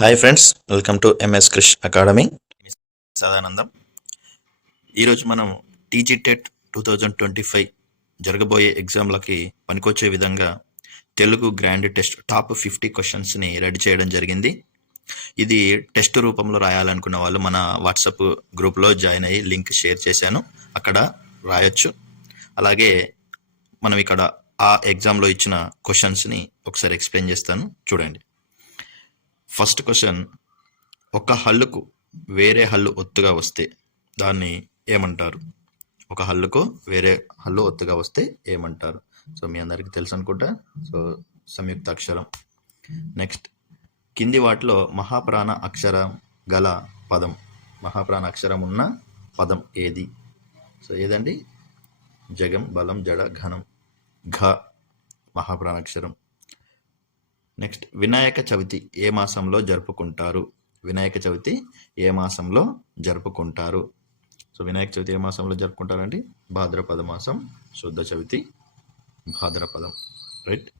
Hi friends welcome to MS Krish academy Sadanandam. ఈరోజు మనం TG TET two thousand twenty five జరగబోయే ఎగ్జామ్లకి పనికొచ్చే విధంగా Telugu grand test top fifty క్వశ్చన్స్ని రెడీ చేయడం జరిగింది. ఇది టెస్ట్ రూపంలో రాయాలనుకున్న వాళ్ళు మన వాట్సాప్ గ్రూప్లో జాయిన్ అయ్యి లింక్ షేర్ చేశాను. అక్కడ రాయొచ్చు. అలాగే మనం ఇక్కడ ఆ ఎగ్జామ్లో ఇచ్చిన క్వశ్చన్స్ని ఒకసారి ఎక్స్ప్లెయిన్ చేస్తాను. చూడండి. ఫస్ట్ క్వశ్చన్ ఒక హల్లుకు వేరే హల్లు ఒత్తుగా వస్తే దాన్ని ఏమంటారు? ఒక హల్లుకు వేరే హల్లు ఒత్తుగా వస్తే ఏమంటారు? సో మీ అందరికీ తెలుసు అనుకుంటా. సో సంయుక్త అక్షరం. నెక్స్ట్ కింది వాటిలో మహాప్రాణ అక్షరం గల పదం. మహాప్రాణ అక్షరం ఉన్న పదం ఏది? సో ఏదండి? జగం బలం జడ ఘనం. ఘ మహాప్రాణాక్షరం నెక్స్ట్ వినాయక చవితి ఏ మాసంలో జరుపుకుంటారు? వినాయక చవితి ఏ మాసంలో జరుపుకుంటారు? సో వినాయక చవితి ఏ మాసంలో జరుపుకుంటారండి? భాద్రపద మాసం శుద్ధ చవితి భాద్రపదం రైట్?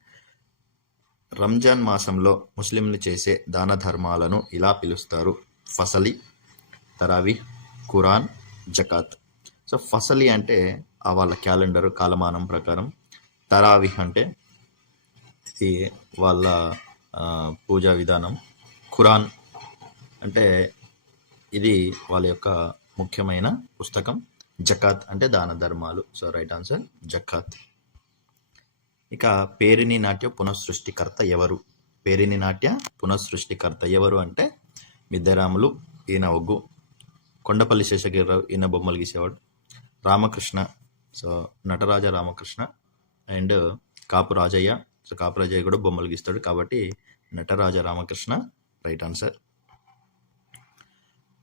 రంజాన్ మాసంలో ముస్లింలు చేసే దాన ధర్మాలను ఇలా పిలుస్తారు. ఫసలి తరావి ఖురాన్ జకాత్. సో ఫసలి అంటే ఆ వాళ్ళ క్యాలెండర్ కాలమానం ప్రకారం. తరావి అంటే ఇది వాళ్ళ పూజా విధానం. ఖురాన్ అంటే ఇది వాళ్ళ యొక్క ముఖ్యమైన పుస్తకం. జకాత్ అంటే దాన ధర్మాలు. సో రైట్ ఆన్సర్ జకాత్. ఇక పేరిని నాట్య పునఃసృష్టికర్త ఎవరు? పేరిని నాట్య పునఃసృష్టికర్త ఎవరు అంటే మిద్దరాములు ఈయన ఒగ్గు. కొండపల్లి శేషగిరిరావు ఈయన బొమ్మలు గీసేవాడు. Ramakrishna so Nataraja Ramakrishna and Kapu Rajaiah. So Kaparajaiah కూడా బొమ్మలు గీస్తాడు కాబట్టి నటరాజ రామకృష్ణ రైట్ ఆన్సర్.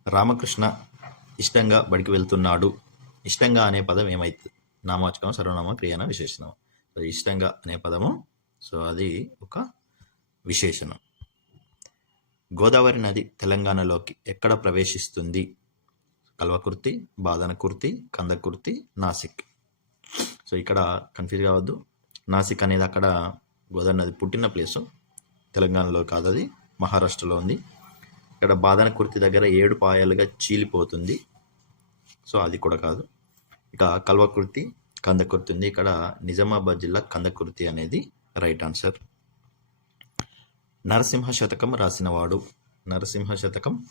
రామకృష్ణ ఇష్టంగా బడికి వెళ్తున్నాడు. ఇష్టంగా అనే పదం ఏమైతుంది నామాచకం సర్వనామ క్రియాన విశేషణం సో ఇష్టంగా అనే పదము సో అది ఒక విశేషణం. గోదావరి నది తెలంగాణలోకి ఎక్కడ ప్రవేశిస్తుంది? కల్వకుర్తి బాదనకుర్తి కందకుర్తి నాసిక్. సో ఇక్కడ కన్ఫ్యూజ్ కావద్దు. నాసిక్ అనేది అక్కడ గోదావరి నది పుట్టిన ప్లేసు. తెలంగాణలో కాదు అది మహారాష్ట్రలో ఉంది. ఇక్కడ బాదన కుర్తి దగ్గర ఏడు పాయలుగా చీలిపోతుంది. సో అది కూడా కాదు. ఇక కల్వకుర్తి కందకుర్తి ఉంది. ఇక్కడ నిజామాబాద్ జిల్లా కందకుర్తి అనేది రైట్ ఆన్సర్. నరసింహ శతకం రాసినవాడు. నరసింహ శతకం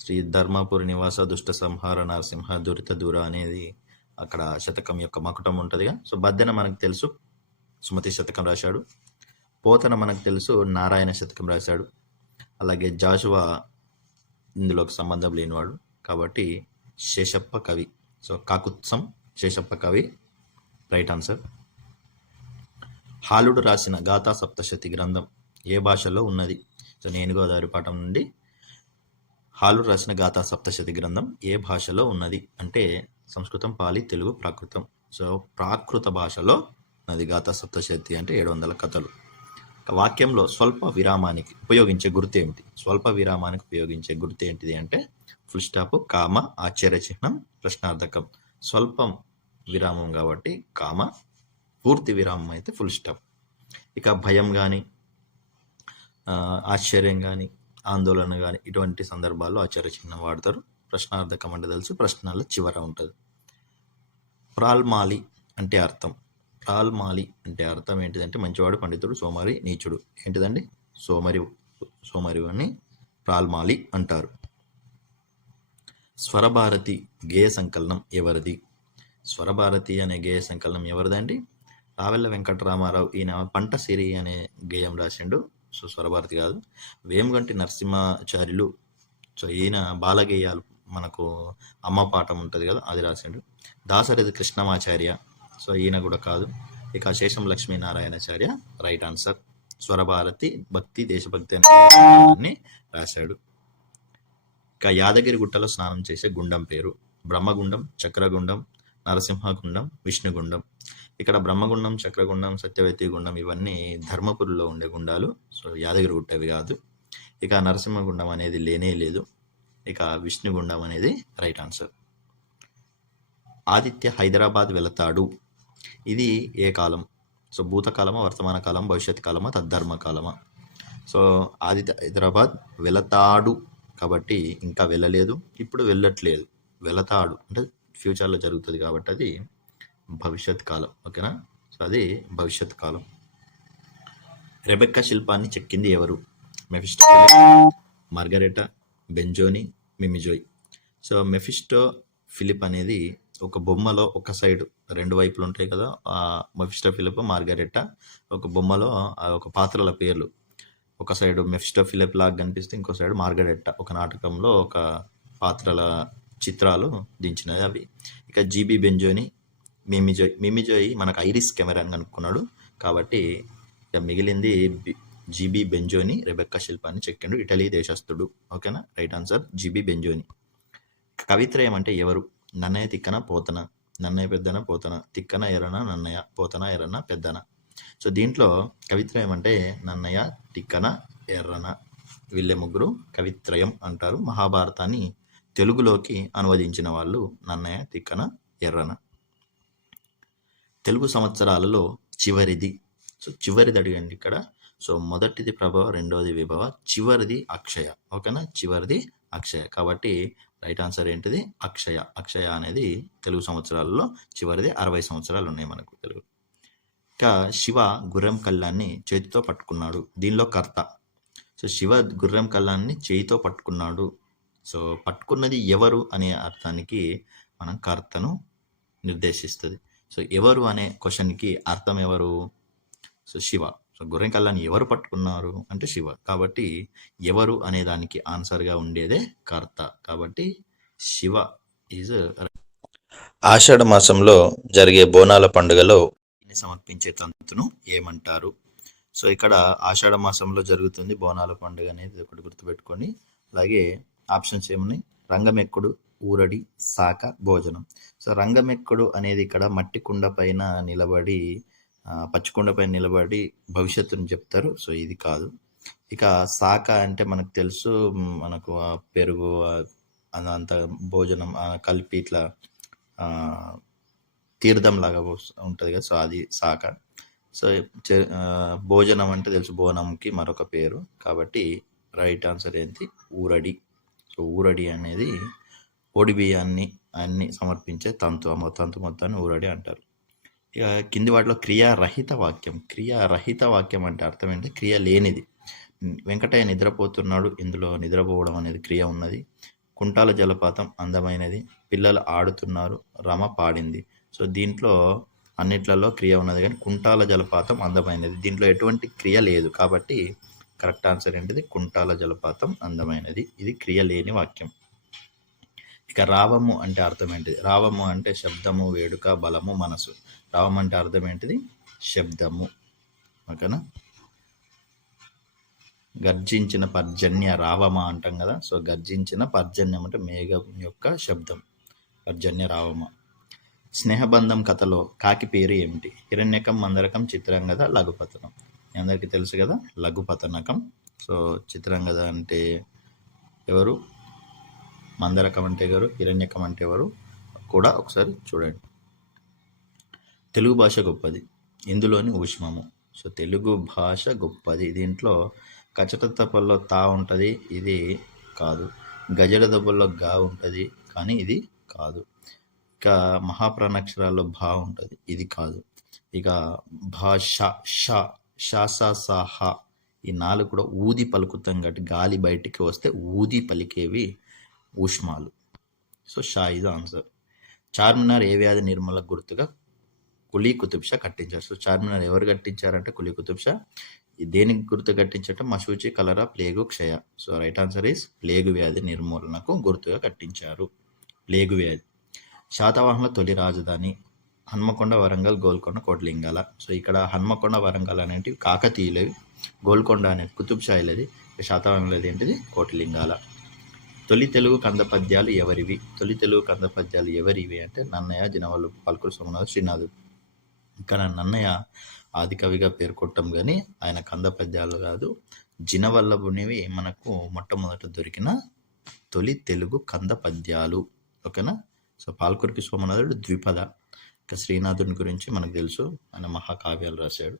శ్రీ ధర్మాపురి నివాస దుష్ట సంహార నరసింహ దురిత దూర అనేది అక్కడ శతకం యొక్క మకుటం ఉంటుందిగా. సో బద్దెన మనకు తెలుసు. సుమతి శతకం రాశాడు. పోతన మనకు తెలుసు నారాయణ శతకం రాశాడు. అలాగే జాషువా ఇందులోకి సంబంధం లేనివాడు. కాబట్టి శేషప్ప కవి. సో కాకుత్సం శేషప్ప కవి. Right answer. హాలుడు రాసిన గాథా సప్తశతి గ్రంథం ఏ భాషలో ఉన్నది? సో నేను గోదావరి పాఠం నుండి. హాలుడు రాసిన గాథా సప్తశతి గ్రంథం ఏ భాషలో ఉన్నది? అంటే సంస్కృతం పాలి తెలుగు ప్రాకృతం. సో ప్రాకృత భాషలో ఉన్నది గాథ సప్తశతి అంటే ఏడు వందల కథలు. వాక్యంలో స్వల్ప విరామానికి ఉపయోగించే గుర్తు ఏమిటి? స్వల్ప విరామానికి ఉపయోగించే గుర్తు ఏంటిది అంటే ఫుల్ స్టాప్ కామ ఆశ్చర్య చిహ్నం ప్రశ్నార్థకం. స్వల్పం విరామం కాబట్టి కామ పూర్తి విరామం అయితే ఫుల్ స్టాప్ ఇక భయం కానీ ఆశ్చర్యం కానీ ఆందోళన కానీ ఇటువంటి సందర్భాల్లో ఆశ్చర్య చిహ్నం వాడతారు. ప్రశ్నార్థకం అంటే తెలుసు ప్రశ్నల చివర ఉంటుంది. ప్రాల్మాలి అంటే అర్థం. ప్రాల్మాలి అంటే అర్థం ఏంటిదంటే మంచివాడు పండితుడు సోమరి నీచుడు. ఏంటిదండి? సోమరి సోమరి అని ప్రాల్మాలి అంటారు. స్వరభారతి గేయ సంకలనం ఎవరిది? స్వరభారతి అనే గేయ సంకలనం ఎవరిదండి? రావెల్ల వెంకటరామారావు ఈయన పంట సిరి అనే గేయం రాసిండు. సో స్వరభారతి కాదు. వేమగంటి నరసింహాచార్యులు సో ఈయన బాలగేయాలు మనకు అమ్మ పాఠం ఉంటుంది కదా అది రాసిండు. దాసరథి కృష్ణమాచార్య సో ఈయన కూడా కాదు. ఇక శేషం లక్ష్మీనారాయణాచార్య రైట్ ఆన్సర్ స్వరభారతి భక్తి దేశభక్తి అనే రాశాడు. ఇక యాదగిరి గుట్టలో స్నానం చేసే గుండం పేరు. బ్రహ్మగుండం చక్రగుండం నరసింహగుండం విష్ణుగుండం. ఇక్కడ బ్రహ్మగుండం చక్రగుండం సత్యవతి గుండం ఇవన్నీ ధర్మపురిలో ఉండే గుండాలు. సో యాదగిరి గుట్టవి కాదు. ఇక నరసింహగుండం అనేది లేనే లేదు. ఇక విష్ణుగుండం అనేది రైట్ ఆన్సర్ ఆదిత్య హైదరాబాద్ వెళతాడు. ఇది ఏ కాలం? సో భూతకాలమా వర్తమాన కాలం భవిష్యత్ కాలమా తద్ధర్మ కాలమా? సో ఆదిత్య హైదరాబాద్ వెళతాడు కాబట్టి ఇంకా వెళ్ళలేదు. ఇప్పుడు వెళ్ళట్లేదు. వెళతాడు. అంటే ఫ్యూచర్లో జరుగుతుంది కాబట్టి అది భవిష్యత్ కాలం. ఓకేనా? సో అది భవిష్యత్ కాలం. రెబెక్క శిల్పాన్ని చెక్కింది ఎవరు? మెఫిస్టో మార్గరెటా బెంజోని మిమిజోయ్. సో మెఫిస్టో ఫిలిప్ అనేది ఒక బొమ్మలో ఒక సైడ్ రెండు వైపులు ఉంటాయి కదా ఆ మెఫిస్టో ఫిలిప్ ఒక బొమ్మలో ఆ ఒక పాత్రల పేర్లు. ఒక సైడ్ మెఫిస్టో ఫిలిప్ లాగా కనిపిస్తే ఇంకో సైడ్ మార్గరెట్ట. ఒక నాటకంలో ఒక పాత్రల చిత్రాలు దించినవి అవి. ఇక జీబీ బెంజోని మిమిజోయ్ మిమిజోయ్ మనకు ఐరిస్ కెమెరాని కనుక్కున్నాడు. కాబట్టి ఇక మిగిలింది జీబీ బెంజోని రెబెక్కా శిల్పాన్ని చెక్కిండు ఇటలీ దేశస్థుడు. ఓకేనా? Right answer GB Benzoni. కవిత్రయం అంటే ఎవరు? నన్నయ్య తిక్కన పోతన నన్నయ్య పెద్దన పోతన తిక్కన ఎర్రన నన్నయ్య పోతన ఎర్రన పెద్దన. సో దీంట్లో కవిత్రయం అంటే నన్నయ్య తిక్కన ఎర్రన. వీళ్ళే ముగ్గురు కవిత్రయం అంటారు. మహాభారతాన్ని తెలుగులోకి అనువదించిన వాళ్ళు నన్నయ్య తిక్కన ఎర్రన. తెలుగు సంవత్సరాలలో చివరిది. సో చివరిది అడిగండి ఇక్కడ. సో మొదటిది ప్రభవ రెండవది విభవ చివరిది అక్షయ. ఓకేనా? చివరిది అక్షయ. కాబట్టి రైట్ ఆన్సర్ ఏంటిది? అక్షయ. అక్షయ అనేది తెలుగు సంవత్సరాలలో చివరిది అరవై సంవత్సరాలు ఉన్నాయి మనకు తెలుగు. ఇక శివ గుర్రం కళ్ళాన్ని చేతితో పట్టుకున్నాడు. దీనిలో కర్త. సో శివ గుర్రం కళ్ళాన్ని చేతితో పట్టుకున్నాడు. సో పట్టుకున్నది ఎవరు అనే అర్థానికి మనం కర్తను నిర్దేశిస్తుంది. సో ఎవరు అనే క్వశ్చన్కి అర్థం ఎవరు? సో శివ. సో గుర్రం కళ్ళాన్ని ఎవరు పట్టుకున్నారు అంటే శివ. కాబట్టి ఎవరు అనే దానికి ఆన్సర్గా ఉండేదే కర్త. కాబట్టి శివ ఈజ్ ఆషాఢ మాసంలో జరిగే బోనాల పండుగలో సమర్పించే తంతును ఏమంటారు? సో ఇక్కడ ఆషాఢ మాసంలో జరుగుతుంది బోనాల పండుగ అనేది ఒకటి గుర్తుపెట్టుకొని. అలాగే ఆప్షన్స్ ఏమున్నాయి? రంగమెక్కుడు ఊరడి సాక భోజనం. సో రంగమెక్కుడు అనేది ఇక్కడ మట్టి కుండ పైన నిలబడి పచ్చికొండపై నిలబడి భవిష్యత్తుని చెప్తారు. సో ఇది కాదు. ఇక సాక అంటే మనకు తెలుసు మనకు ఆ పెరుగు అంత భోజనం కలిపి ఇట్లా తీర్థం లాగా ఉంటుంది కదా. సో అది శాఖ సో భోజనం అంటే తెలుసు బోనంకి మరొక పేరు. కాబట్టి రైట్ ఆన్సర్ ఏంటి? ఊరడి. సో ఊరడి అనేది ఓడి బియ్యాన్ని అన్ని సమర్పించే తంతు తంతు మొత్తాన్ని ఊరడి అంటారు. ఇక కింది వాటిలో క్రియారహిత వాక్యం క్రియారహిత వాక్యం అంటే అర్థం ఏంటి క్రియ లేనిది. వెంకటయ్య నిద్రపోతున్నాడు. ఇందులో నిద్రపోవడం అనేది క్రియ ఉన్నది. కుంటాల జలపాతం అందమైనది. పిల్లలు ఆడుతున్నారు. రమ పాడింది. సో దీంట్లో అన్నిట్లలో క్రియ ఉన్నది కానీ కుంటాల జలపాతం అందమైనది. దీంట్లో ఎటువంటి క్రియ లేదు. కాబట్టి కరెక్ట్ ఆన్సర్ ఏంటిది? కుంటాల జలపాతం అందమైనది. ఇది క్రియ లేని వాక్యం. ఇక రావము అంటే అర్థం ఏంటిది రావము అంటే శబ్దము వేడుక బలము మనసు. రావం అంటే అర్థం ఏంటిది? శబ్దము. ఓకేనా? గర్జించిన పర్జన్య రావమ అంటాం కదా. సో గర్జించిన పర్జన్యం అంటే మేఘం యొక్క శబ్దం. పర్జన్య రావమ. స్నేహబంధం కథలో కాకి పేరు ఏమిటి? హిరణ్యకం మందరకం చిత్రంగద లఘుపతనం. మీ అందరికీ తెలుసు కదా లఘుపతనకం. సో చిత్రంగద అంటే ఎవరు? మందరకం కమంటే గారు హిరణ్య కమంటే వారు కూడా ఒకసారి చూడండి. తెలుగు భాష గొప్పది. ఇందులోని ఊష్మము సో తెలుగు భాష గొప్పది. దీంట్లో కచట తపల్లో తా ఉంటుంది ఇది కాదు. గజడ దెబ్బల్లో గా ఉంటుంది కానీ ఇది కాదు. ఇక మహాప్రాణాక్షరాల్లో భా ఉంటుంది ఇది కాదు. ఇక భాష ష షాస సహ ఈ నాలుగు కూడా ఊది పలుకుతాం కాబట్టి గాలి బయటికి వస్తే ఊది పలికేవి ఊష్మాలు. సో షా ఇది ఆన్సర్ చార్మినార్ ఏ వ్యాధి నిర్మూలన గుర్తుగా కులీ కుతుబ్ షా కట్టించారు. సో చార్మినార్ ఎవరు కట్టించారంటే కులీ కుతుబ్ షా. దేనికి గుర్తు కట్టించటం మశూచి కలరా ప్లేగు క్షయ. So right answer is plague వ్యాధి నిర్మూలనకు గుర్తుగా కట్టించారు. ప్లేగు వ్యాధి. శాతవాహనుల తొలి రాజధాని హన్మకొండ వరంగల్ గోల్కొండ కోటలింగాల. సో ఇక్కడ హన్మకొండ వరంగల్ అనేటివి కాకతీయులవి గోల్కొండ అనేది కుతుబ్ షాయిలది శాతవాహనులది ఏంటిది? కోటలింగాల. తొలి తెలుగు కంద పద్యాలు ఎవరివి? తొలి తెలుగు కంద పద్యాలు ఎవరివి అంటే నన్నయ్య జినవాళ్ళు పలుకులు సోమనాథ్ శ్రీనాథుడు. కానీ నన్నయ్య ఆది కవిగా పేర్కొట్టం కానీ ఆయన కంద పద్యాలు కాదు. జినవల్లభునివి మనకు మొట్టమొదట దొరికిన తొలి తెలుగు కంద పద్యాలు ఓకేనా? సో పాల్కురికి సోమనాథుడు ద్విపద. ఇక శ్రీనాథుని గురించి మనకు తెలుసు. ఆయన మహాకావ్యాలు రాశాడు.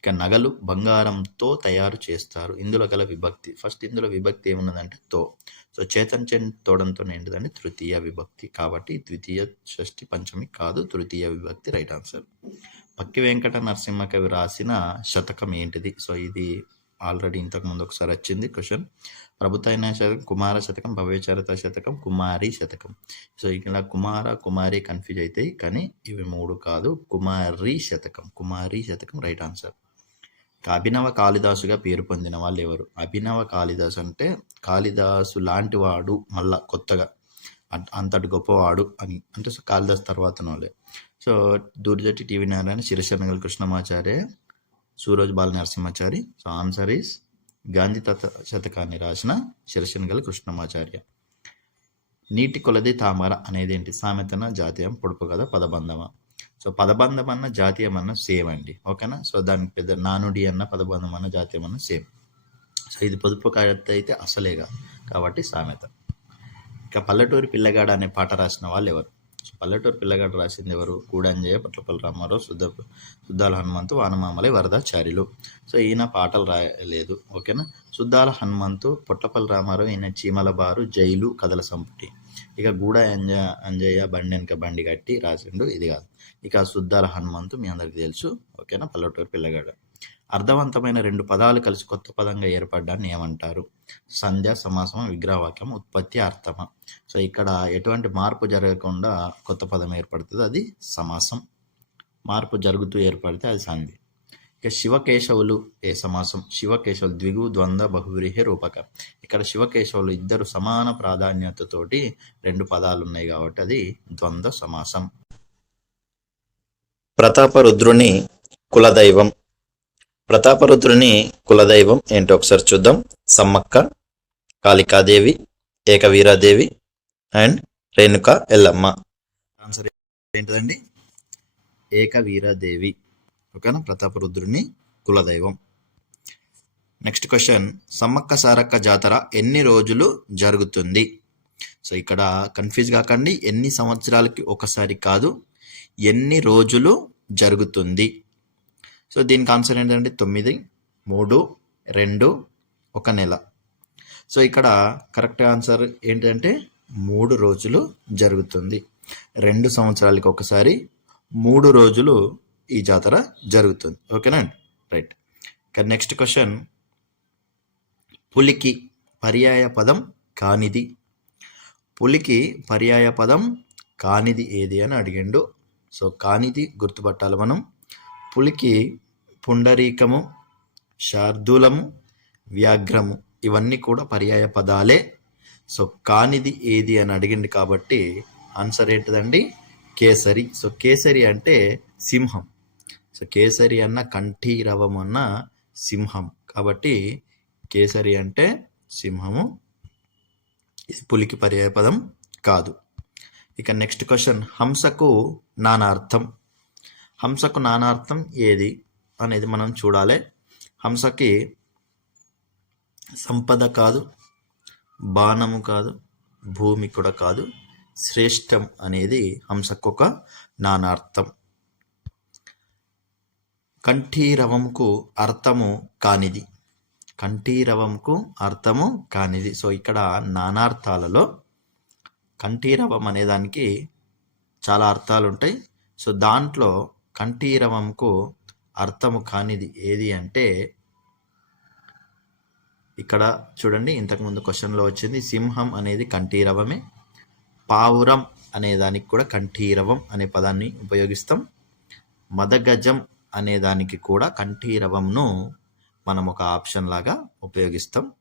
ఇక నగలు బంగారంతో తయారు చేస్తారు. ఇందులో గల విభక్తి ఫస్ట్ ఇందులో విభక్తి ఏమున్నదంటే తో. సో చేతన్ చెన్ తోడంతో ఏంటిదంటే తృతీయ విభక్తి కాబట్టి ద్వితీయ షష్ఠి పంచమి కాదు తృతీయ విభక్తి రైట్ ఆన్సర్. పక్కి వెంకట నరసింహ కవి రాసిన శతకం ఏంటిది? సో ఇది ఆల్రెడీ ఇంతకు ముందు ఒకసారి వచ్చింది క్వశ్చన్. ప్రభుత్వ శతకం కుమార శతకం భవ్యచరిత శతకం కుమారి శతకం. సో ఇక్కడ కుమార కుమారి కన్ఫ్యూజ్ అవుతాయి కానీ ఇవి మూడు కాదు కుమారి శతకం కుమారి శతకం రైట్ ఆన్సర్. అభినవ కాళిదాసుగా పేరు పొందిన వాళ్ళు ఎవరు అభినవ కాళిదాసు అంటే కాళిదాసు లాంటి వాడు మళ్ళా కొత్తగా. అంత- అంతటి గొప్పవాడు అని. అంటే కాళిదాస్ తర్వాత వాళ్ళే so Dhurjati TV Narayana Sirasanagal Krishnamacharya Suraj Bala Narasimhachari so answer is Gandhi తత శతకాన్ని రాసిన శిరశనగల్ కృష్ణమాచార్య. నీటి కొలది తామర అనేది ఏంటి సామెతన జాతీయం పొడుపు కథ పదబంధమా? సో పదబంధం అన్న జాతీయం అన్న సేమ్ అండి. ఓకేనా? సో దానికి పెద్ద నానుడి అన్న పదబంధం అన్న జాతీయం అన్న సేమ్. సో ఇది పొదుపు కాయత అయితే అసలే కాదు. కాబట్టి సామెత. ఇక పల్లెటూరి పిల్లగాడ అనే పాట రాసిన వాళ్ళు ఎవరు? సో పల్లెటూరు పిల్లగాడు రాసింది ఎవరు? కూడంజయ పట్లపల్లి రామారావు శుద్ధ శుద్ధాల హనుమంతు వానమామలై వరదాచార్యులు. సో ఈయన పాటలు రాయలేదు. ఓకేనా? శుద్ధాల హనుమంతు పొట్లపల్లి రామారావు ఈయన చీమల బారు జైలు కథల సంపుటి. ఇక గూడ అంజ అంజయ్య బండి వెనక బండి కట్టి రాసిండు. ఇది కాదు. ఇక శుద్ధాల హనుమంతు మీ అందరికీ తెలుసు. ఓకేనా? పల్లెటూరు పిల్లగాడు. అర్థవంతమైన రెండు పదాలు కలిసి కొత్త పదంగా ఏర్పడ్డాన్ని ఏమంటారు? సంధ్య సమాసం విగ్రహవాక్యం ఉత్పత్తి అర్థమ. సో ఇక్కడ ఎటువంటి మార్పు జరగకుండా కొత్త పదం ఏర్పడుతుంది. అది సమాసం. మార్పు జరుగుతూ ఏర్పడితే అది సంధి ఇక శివకేశవులు ఏ సమాసం? శివకేశవులు ద్విగు ద్వంద్వ బహువ్రీహి రూపక. ఇక్కడ శివకేశవులు ఇద్దరు సమాన ప్రాధాన్యతతోటి రెండు పదాలు ఉన్నాయి కాబట్టి అది ద్వంద్వ సమాసం. ప్రతాపరుద్రుని కులదైవం. ప్రతాపరుద్రుని కులదైవం ఏంటో ఒకసారి చూద్దాం. సమ్మక్క కాళికాదేవి ఏకవీరాదేవి అండ్ రేణుక ఎల్లమ్మ. ఆన్సర్ ఏంటిదండి? ఏకవీరాదేవి. ఓకేనా? ప్రతాపరుద్రుని కులదైవం. నెక్స్ట్ క్వశ్చన్ సమ్మక్క సారక్క జాతర ఎన్ని రోజులు జరుగుతుంది? సో ఇక్కడ కన్ఫ్యూజ్ కాకండి. ఎన్ని సంవత్సరాలకి ఒకసారి కాదు ఎన్ని రోజులు జరుగుతుంది? సో దీనికి ఆన్సర్ ఏంటంటే తొమ్మిది మూడు రెండు ఒక నెల. సో ఇక్కడ కరెక్ట్ ఆన్సర్ ఏంటంటే మూడు రోజులు జరుగుతుంది. రెండు సంవత్సరాలకి ఒకసారి మూడు రోజులు ఈ జాతర జరుగుతుంది. ఓకేనా రైట్ ఇక నెక్స్ట్ క్వశ్చన్ పులికి పర్యాయ పదం కానిది. పులికి పర్యాయ పదం కానిది ఏది అని అడిగిండు. సో కానిది గుర్తుపట్టాలి మనం. పులికి పుండరీకము శార్దూలము వ్యాఘ్రము ఇవన్నీ కూడా పర్యాయ పదాలే. సో కానిది ఏది అని అడిగింది కాబట్టి ఆన్సర్ ఏంటిదండి? కేసరి. సో కేసరి అంటే సింహం. సో కేసరి అన్న కంఠీరవం అన్న సింహం. కాబట్టి కేసరి అంటే సింహము. ఇది పులికి పర్యాయపదం కాదు. ఇక నెక్స్ట్ క్వశ్చన్ హంసకు నానార్థం. హంసకు నానార్థం ఏది అనేది మనం చూడాలి. హంసకి సంపద కాదు బాణము కాదు భూమి కూడా కాదు. శ్రేష్టం అనేది హంసకు ఒక నానార్థం. కంఠీరవంకు అర్థము కానిది. కంఠీరవంకు అర్థము కానిది. సో ఇక్కడ నానార్థాలలో కంఠీరవం అనే దానికి చాలా అర్థాలు ఉంటాయి సో దాంట్లో కంఠీరవంకు అర్థము కానిది ఏది అంటే ఇక్కడ చూడండి ఇంతకుముందు క్వశ్చన్లో వచ్చింది సింహం అనేది కంఠీరవమే పావురం అనే దానికి కూడా కంఠీరవం అనే పదాన్ని ఉపయోగిస్తాం మదగజం అనే దానికి కూడా కంఠీరవంను మనం ఒక ఆప్షన్ లాగా ఉపయోగిస్తాం.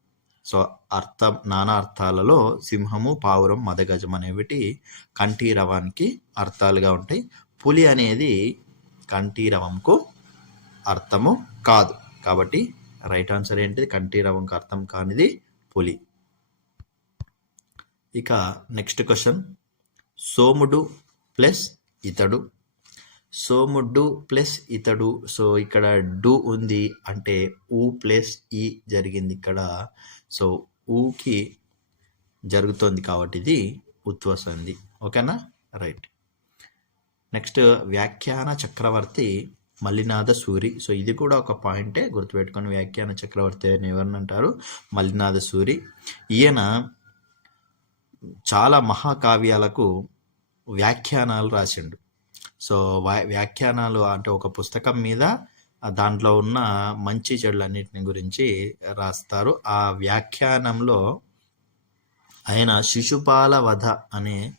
సో అర్థం నానా అర్థాలలో సింహము పావురం మదగజం అనేవిటి కంఠీరవానికి అర్థాలుగా ఉంటాయి. పులి అనేది కంఠీరవంకు అర్థము కాదు. కాబట్టి రైట్ ఆన్సర్ ఏంటిది? కంఠీరవంకు అర్థం కానిది పులి. ఇక నెక్స్ట్ క్వశ్చన్. సోముడు ప్లస్ ఇతడు. సోముడు ప్లస్ ఇతడు. సో ఇక్కడ డు ఉంది అంటే ఊ ప్లస్ ఈ జరిగింది ఇక్కడ. సో ఊకి జరుగుతోంది కాబట్టి ఇది ఉత్వసంది ఓకేనా? రైట్. నెక్స్ట్ వ్యాఖ్యాన చక్రవర్తి మల్లినాథ సూరి. సో ఇది కూడా ఒక పాయింటే గుర్తుపెట్టుకొని వ్యాఖ్యాన చక్రవర్తి అని ఎవరిని అంటారు? మల్లినాథ సూరి. ఈయన చాలా మహాకావ్యాలకు వ్యాఖ్యానాలు రాసిండు. సో వా- వ్యాఖ్యానాలు అంటే ఒక పుస్తకం మీద దాంట్లో ఉన్న మంచి చెడులన్నిటిని గురించి రాస్తారు. ఆ వ్యాఖ్యానంలో ఆయన శిశుపాల వధ అనే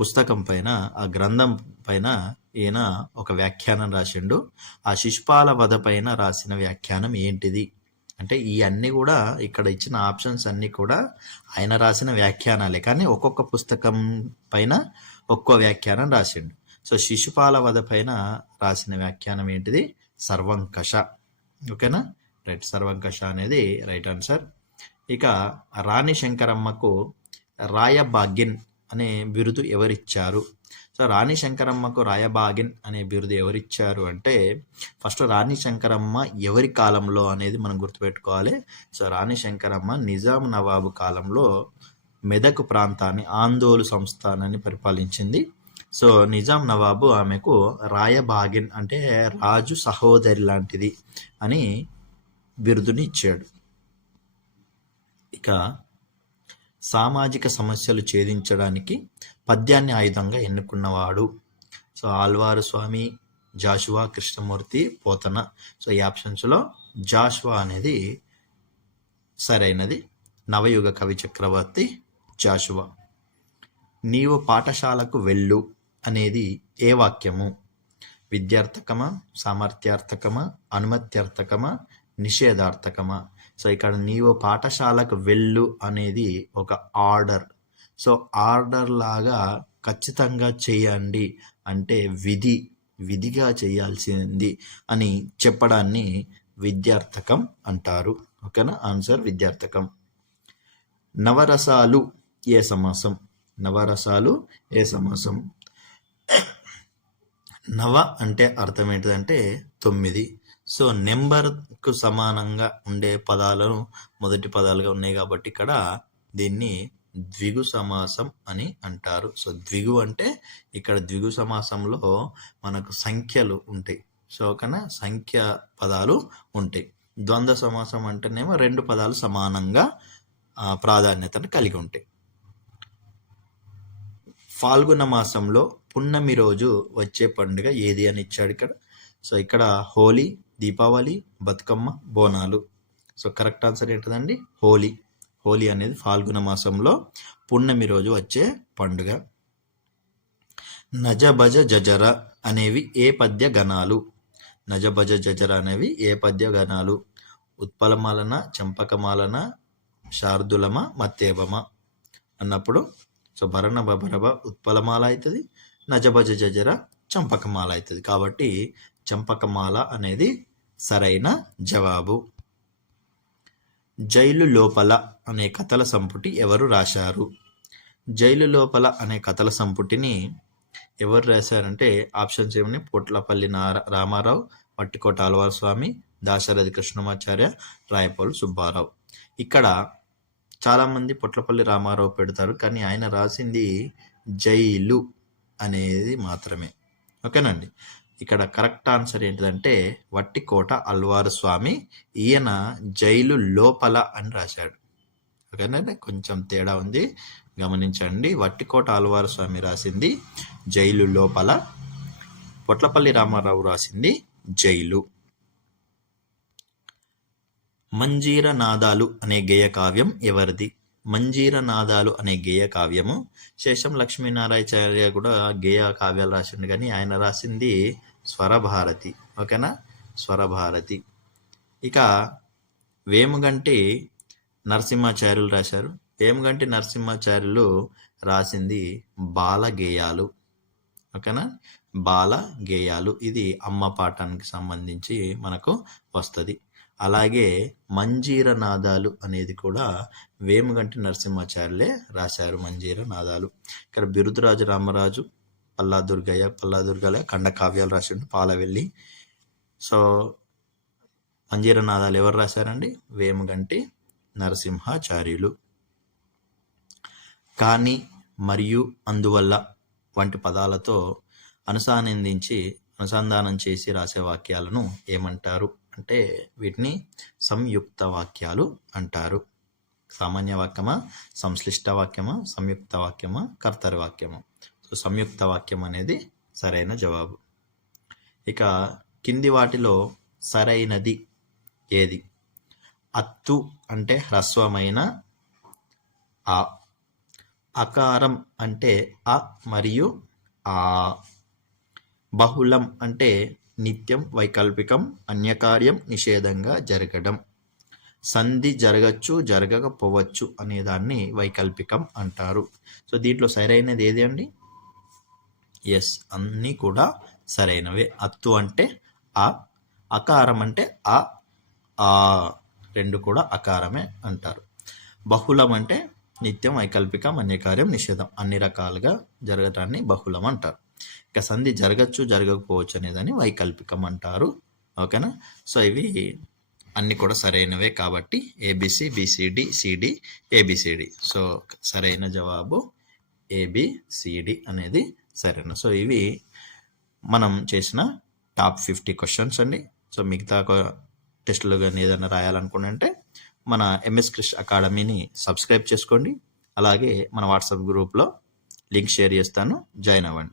పుస్తకం పైన ఆ గ్రంథం పైన ఈయన ఒక వ్యాఖ్యానం రాసిండు. ఆ శిశుపాల వధ పైన రాసిన వ్యాఖ్యానం ఏంటిది? అంటే ఈ అన్ని కూడా ఇక్కడ ఇచ్చిన ఆప్షన్స్ అన్ని కూడా ఆయన రాసిన వ్యాఖ్యానాలే. కానీ ఒక్కొక్క పుస్తకం పైన ఒక్కో వ్యాఖ్యానం రాసిండు. సో శిశుపాల వధ పైన రాసిన వ్యాఖ్యానం ఏంటిది? సర్వంకష. ఓకేనా? రైట్ సర్వంకష అనేది రైట్ ఆన్సర్. ఇక రాణి శంకరమ్మకు రాయబాగిన్ అనే బిరుదు ఎవరిచ్చారు? సో రాణి శంకరమ్మకు రాయబాగిన్ అనే బిరుదు ఎవరిచ్చారు అంటే ఫస్ట్ రాణి శంకరమ్మ ఎవరి కాలంలో అనేది మనం గుర్తుపెట్టుకోవాలి. సో రాణి శంకరమ్మ నిజాం నవాబు కాలంలో మెదక్ ప్రాంతాన్ని ఆందోళు సంస్థానాన్ని పరిపాలించింది. సో నిజాం నవాబు ఆమెకు రాయబాగిన్ అంటే రాజు సహోదరి లాంటిది అని బిరుదుని ఇచ్చాడు. ఇక సామాజిక సమస్యలు ఛేదించడానికి పద్యాన్ని ఆయుధంగా ఎన్నుకున్నవాడు. సో ఆల్వారు స్వామి జాషువా కృష్ణమూర్తి పోతన. సో ఈ ఆప్షన్స్లో జాషువా అనేది సరైనది. నవయుగ కవి చక్రవర్తి జాషువా. నీవు పాఠశాలకు వెళ్ళు. అనేది ఏ వాక్యము? విద్యార్థకమా? సామర్థ్యార్థకమా? అనుమత్యార్థకమా? నిషేధార్థకమా? సో ఇక్కడ నీవు పాఠశాలకు వెళ్ళు అనేది ఒక ఆర్డర్. సో ఆర్డర్ లాగా ఖచ్చితంగా చేయండి అంటే విధి విధిగా చేయాల్సింది అని చెప్పడాన్ని విద్యార్థకం అంటారు. ఓకేనా? ఆన్సర్ విద్యార్థకం. నవరసాలు ఏ సమాసం? నవరసాలు ఏ సమాసం? నవ అంటే అర్థం ఏంటిదంటే తొమ్మిది. సో నెంబర్కు సమానంగా ఉండే పదాలను మొదటి పదాలుగా ఉన్నాయి కాబట్టి ఇక్కడ దీన్ని ద్విగు సమాసం అని అంటారు. సో ద్విగు అంటే ఇక్కడ ద్విగు సమాసంలో మనకు సంఖ్యలు ఉంటాయి. సో కన సంఖ్య పదాలు ఉంటాయి. ద్వంద్వ సమాసం అంటేనేమో రెండు పదాలు సమానంగా ప్రాధాన్యతను కలిగి ఉంటాయి. ఫాల్గుణ మాసంలో పున్నమి రోజు వచ్చే పండుగ ఏది అని ఇచ్చాడు ఇక్కడ. సో ఇక్కడ Holi Deepavali Bathukamma Bonalu. So correct answer ఏంటండి హోలీ. హోలీ అనేది ఫాల్గుణ మాసంలో పున్నమి రోజు వచ్చే పండుగ. నజభజ జజర అనేవి ఏ పద్య గణాలు? నజభజ జజర అనేవి ఏ పద్య గణాలు? ఉత్పలమాలన చంపకమాలన శార్దులమ మత్తేబమ అన్నప్పుడు సో భరణ బభరబ ఉత్పలమాల అవుతుంది. నజభజ జజర చంపకమాల అవుతుంది కాబట్టి చంపకమాల అనేది సరైన జవాబు. జైలు లోపల అనే కథల సంపుటి ఎవరు రాశారు? జైలు లోపల అనే కథల సంపుటిని ఎవరు రాశారంటే ఆప్షన్స్ ఏమని పొట్లపల్లి నార రామారావు పట్టికోట ఆళ్వార్ స్వామి దాశరథి కృష్ణమాచార్య రాయపోలు సుబ్బారావు. ఇక్కడ చాలామంది పొట్లపల్లి రామారావు పెడతారు. కానీ ఆయన రాసింది జైలు. అనేది మాత్రమే. ఓకేనండి? ఇక్కడ కరెక్ట్ ఆన్సర్ ఏంటిదంటే వట్టికోట అల్వారు స్వామి ఈయన జైలు లోపల అని రాశాడు. ఓకేనండి? కొంచెం తేడా ఉంది. గమనించండి. వట్టికోట అల్వారు స్వామి రాసింది జైలు లోపల. పొట్లపల్లి రామారావు రాసింది జైలు. మంజీర నాదాలు అనే గేయ కావ్యం ఎవరిది? మంజీర నాదాలు అనే గేయ కావ్యము. శేషం లక్ష్మీనారాయణాచార్య కూడా గేయ కావ్యాలు రాసిండు కానీ ఆయన రాసింది స్వరభారతి. ఓకేనా? స్వరభారతి. ఇక వేముగంటి నరసింహాచార్యులు రాశారు. వేముగంటి నరసింహాచార్యులు రాసింది బాల గేయాలు. ఓకేనా? బాల గేయాలు. ఇది అమ్మ పాఠానికి సంబంధించి మనకు వస్తుంది. అలాగే మంజీర నాదాలు అనేది కూడా వేముగంటి నరసింహాచార్యులే రాశారు మంజీర నాదాలు ఇక్కడ బిరుదురాజు రామరాజు పల్లా దుర్గయ్య పల్లా దుర్గయ్య ఖండ కావ్యాలు రాసిండు పాలవెల్లి. సో మంజీర నాదాలు ఎవరు రాశారండి? వేముగంటి నరసింహాచార్యులు. కానీ మరియు అందువల్ల వంటి పదాలతో అనుసంధానించి అనుసంధానం చేసి రాసే వాక్యాలను ఏమంటారు? అంటే వీటిని సంయుక్త వాక్యాలు అంటారు. సామాన్య వాక్యమా? సంశ్లిష్ట వాక్యమా? సంయుక్త వాక్యమా? కర్తరి వాక్యమా? సో సంయుక్త వాక్యం అనేది సరైన జవాబు. ఇక కింది వాటిలో సరైనది ఏది? అత్తు అంటే హ్రస్వమైన ఆ. అకారం అంటే అ మరియు ఆ. బహుళం అంటే నిత్యం వైకల్పికం అన్యకార్యం నిషేధంగా జరగడం. సంధి జరగచ్చు జరగకపోవచ్చు అనేదాన్ని వైకల్పికం అంటారు. సో దీంట్లో సరైనది ఏది అండి? ఎస్ అన్నీ కూడా సరైనవే. అత్తు అంటే ఆ అకారం అంటే ఆ ఆ రెండు కూడా అకారమే అంటారు. బహుళం అంటే నిత్యం వైకల్పికం అన్యకార్యం నిషేధం అన్ని రకాలుగా జరగటాన్ని బహుళం అంటారు. ఇక సంధి జరగచ్చు జరగకపోవచ్చు అనేదాన్ని వైకల్పికం అంటారు. ఓకేనా? సో ఇవి అన్ని కూడా సరైనవే కాబట్టి ABC BCD CD ABCD so సరైన జవాబు ఏబిసిడి అనేది సరైన. సో ఇవి మనం చేసిన టాప్ ఫిఫ్టీ క్వశ్చన్స్ అండి. సో మిగతా టెస్ట్లు టెస్టులు కానీ ఏదైనా రాయాలనుకుంటే మన ఎంఎస్ క్రిష్ అకాడమీని సబ్స్క్రైబ్ చేసుకోండి. అలాగే మన వాట్సాప్ గ్రూప్లో లింక్ షేర్ చేస్తాను. జాయిన్ అవ్వండి.